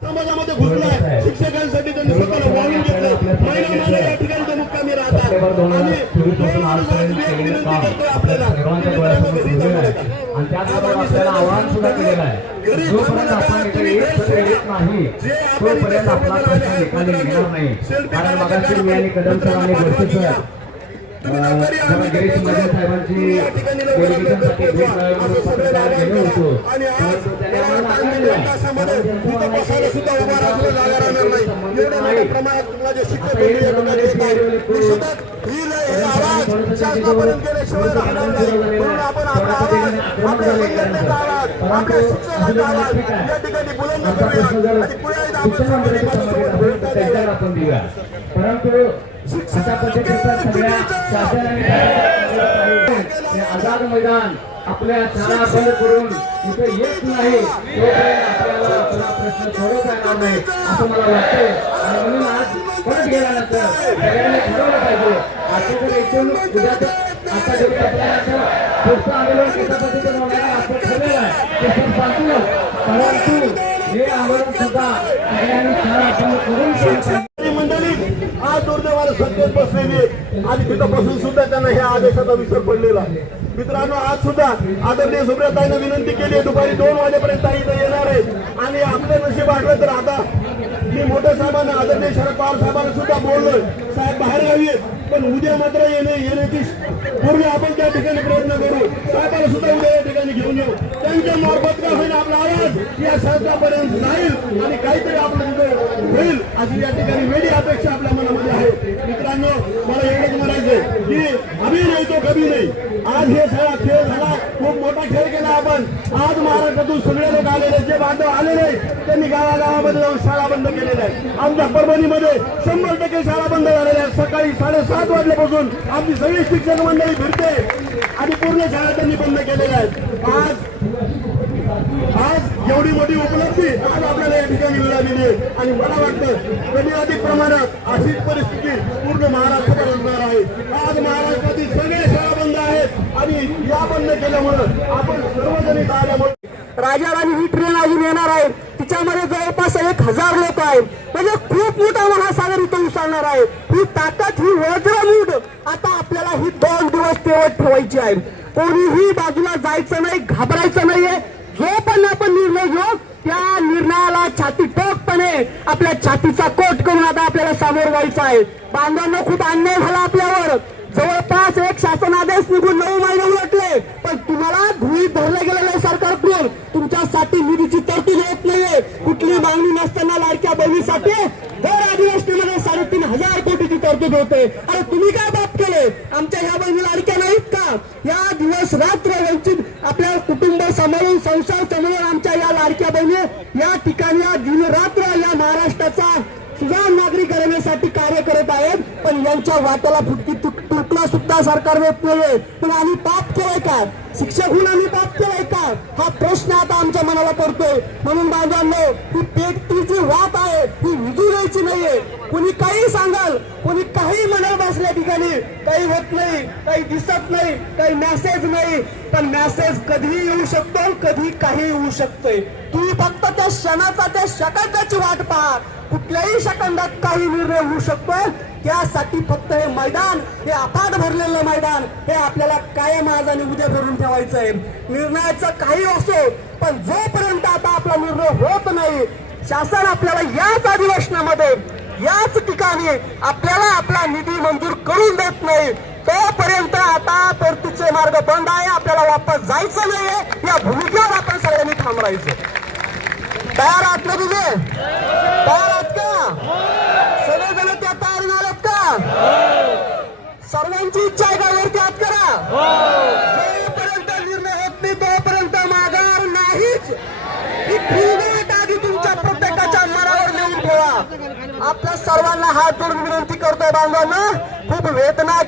समाजामध्ये घुसलाय. शिक्षकांसाठी त्यांनी स्वतःला वाळून घेतलं महिना या ठिकाणी मुक्कामी राहतात. आपल्याला. तुम्ही जे तुम्ही या ठिकाणी लवकरात लवकर पोहोचवा. असं सगळं आवाहन करा. आणि आज तासामध्ये बसायला सुद्धा उभा राहून जागा राहणार नाही. एवढ्या मोठ्या प्रमाणात माझे शिक्षक आता हे बंधू या ठिकाणी येत आहेत. निश्चितच ही लय हे आवाज शासनापर्यंत गेल्याशिवाय राहणार नाही. म्हणून आपण आपला आवाज आपल्या संघटनेचा आवाज आपल्या शिक्षकाचा आवाज या ठिकाणी बुलंद करूया. आणि पुढे आपण परंतु अशा पद्धतीचं सगळ्या शासनाने आझाद मैदान आपल्या शाळा बंद करून इथे येत नाही तोपर्यंत आपल्याला आपला प्रश्न सोडवता येणार नाही असं मला वाटतंय. आणि म्हणून आज परत गेल्यानंतर सगळ्यांनी ठरवलं पाहिजे आता जर इथून उद्या आता जरी आपल्याला पुढचं आंदोलन कशा पद्धतीने होणार असं ठरलेलं आहे. ते पण सांगतो परंतु हे आंदोलन सुद्धा सगळ्यांनी शाळा बंद करून मंडळी आज दुर्दैवाला सत्तेत बसलेली आणि तिथं बसून सुद्धा त्यांना ह्या आदेशाचा विसर पडलेला मित्रांनो आज सुद्धा आदरणीय सुब्रताईनं विनंती केली आहे दुपारी दोन वाजेपर्यंत इथं येणार आहे आणि आपलं नशीब आठवलं तर आता मी मोठ्या साहेबांना आदरणीय शरद पवार साहेबांना सुद्धा बोललोय साहेब बाहेर गावी पण उद्या मात्र येणे येण्याची पूर्वी आपण त्या ठिकाणी प्रयत्न करू. साहेबांना सुद्धा उद्या या ठिकाणी घेऊन येऊ. त्यांच्या मार्फत का होईल आपला आवाज या शासनापर्यंत जाईल आणि काहीतरी आपलं अशी या ठिकाणी वेगळी अपेक्षा आपल्या मनामध्ये आहे. मित्रांनो मला एवढंच म्हणायचंय की आम्ही नाही तो कमी नाही. आज हे सगळा खेळ झाला. खूप मोठा खेळ केला आपण. आज महाराष्ट्रातून सगळे लोक आलेले जे बांधव आलेले त्यांनी गावागावामध्ये जाऊन शाळा बंद केलेल्या आहेत. आमच्या परभणीमध्ये शंभर टक्के शाळा बंद झालेल्या आहेत. सकाळी साडेसात वाजल्यापासून आमची सगळी शिक्षक मंडळी फिरते. आणि पूर्ण शाळा त्यांनी बंद केलेल्या आहेत. आज आज एवढी मोठी उपलब्धी आज आपल्याला या ठिकाणी मिळालेली आहे. आणि मला वाटतं कमी अधिक प्रमाणात अशीच परिस्थिती पूर्ण महाराष्ट्रात असणार आहे. आज महाराष्ट्रातील सगळे शाळा बंद आहेत आणि या बंद केल्यामुळं आपण सर्वजण आल्यामुळे राजा राणी ही ट्रेन अजून येणार आहे. तिच्यामध्ये जवळपास एक हजार लोक आहेत. म्हणजे खूप मोठा महासागर इथं उसळणार आहे. ही ताकद ही वज्रमूठ आता आपल्याला ही दोन दिवस तेवढ ठेवायची आहे. कोणीही बाजूला जायचं नाही घाबरायचं नाहीये. जो पण त्या निर्णयाला छाती ठोकपणे आपल्या छातीचा कोट करून आता आपल्याला सामोर जायचं आहे. बांधवांना खूप अन्याय झाला आपल्यावर. जवळपास एक शासन आदेश निघून नऊ महिने उलटले. पण तुम्हाला गृहित धरलं गेलेलं आहे सरकारकडून. तुमच्यासाठी निधीची तरतूद होत नाहीये. कुठली मागणी नसताना लाडक्या बहिणीसाठी दर अधिवेशनामध्ये साडेतीन हजार कोटीची तरतूद होते. अरे तुम्ही काय बाप केले? आमच्या ह्या बहिणी लाडक्या नाहीत का? या कुटुंब संसार समोर आमच्या या लाडक्या बहिणी या ठिकाणी या दिन रात्र या महाराष्ट्राचा सुजाण नागरिक करण्यासाठी कार्य करत आहेत. पण यांच्या वाट्याला फुटकी तुटला सुद्धा सरकार देत नाहीये. पण आम्ही पाप केलाय का? शिक्षक होऊन आम्ही पाप केलाय का? हा प्रश्न आता आमच्या मनाला पडतोय. म्हणून बांधवांनो ही पेटतीची वाट आहे. ही नाहीये. कुणी काही सांगाल कुणी काही म्हणाल बसल्या ठिकाणी काही होत नाही काही दिसत नाही काही मेसेज नाही. पण मेसेज कधीही येऊ शकतो कधी काही येऊ शकतोय. तुम्ही फक्त त्या क्षणाचा त्या सेकंदाची वाट पहा. कुठल्याही सेकंदात काही निर्णय होऊ शकतोय त्यासाठी फक्त हे मैदान हे अफाट भरलेलं मैदान हे आपल्याला कायम आज आणि उद्या भरून ठेवायचं आहे निर्णयाचं काही असो पण जोपर्यंत आता आपला निर्णय होत नाही शासन आपल्याला याच अधिवेशनामध्ये याच ठिकाणी आपल्याला आपला निधी मंजूर करून देत नाही तोपर्यंत आता परतीचे मार्ग बंद आहे आपल्याला वापस जायचं नाहीये या भूमिकेवर आपण सगळ्यांनी थांब राहायचं. तयार आहात ना तुझे तयार आहात का? सगळेजण त्या तयार आलात का? सर्वांची इच्छा आहे का? आपल्या सर्वांना हात जोडून विनंती करतोय बांधवांना. खूप वेदना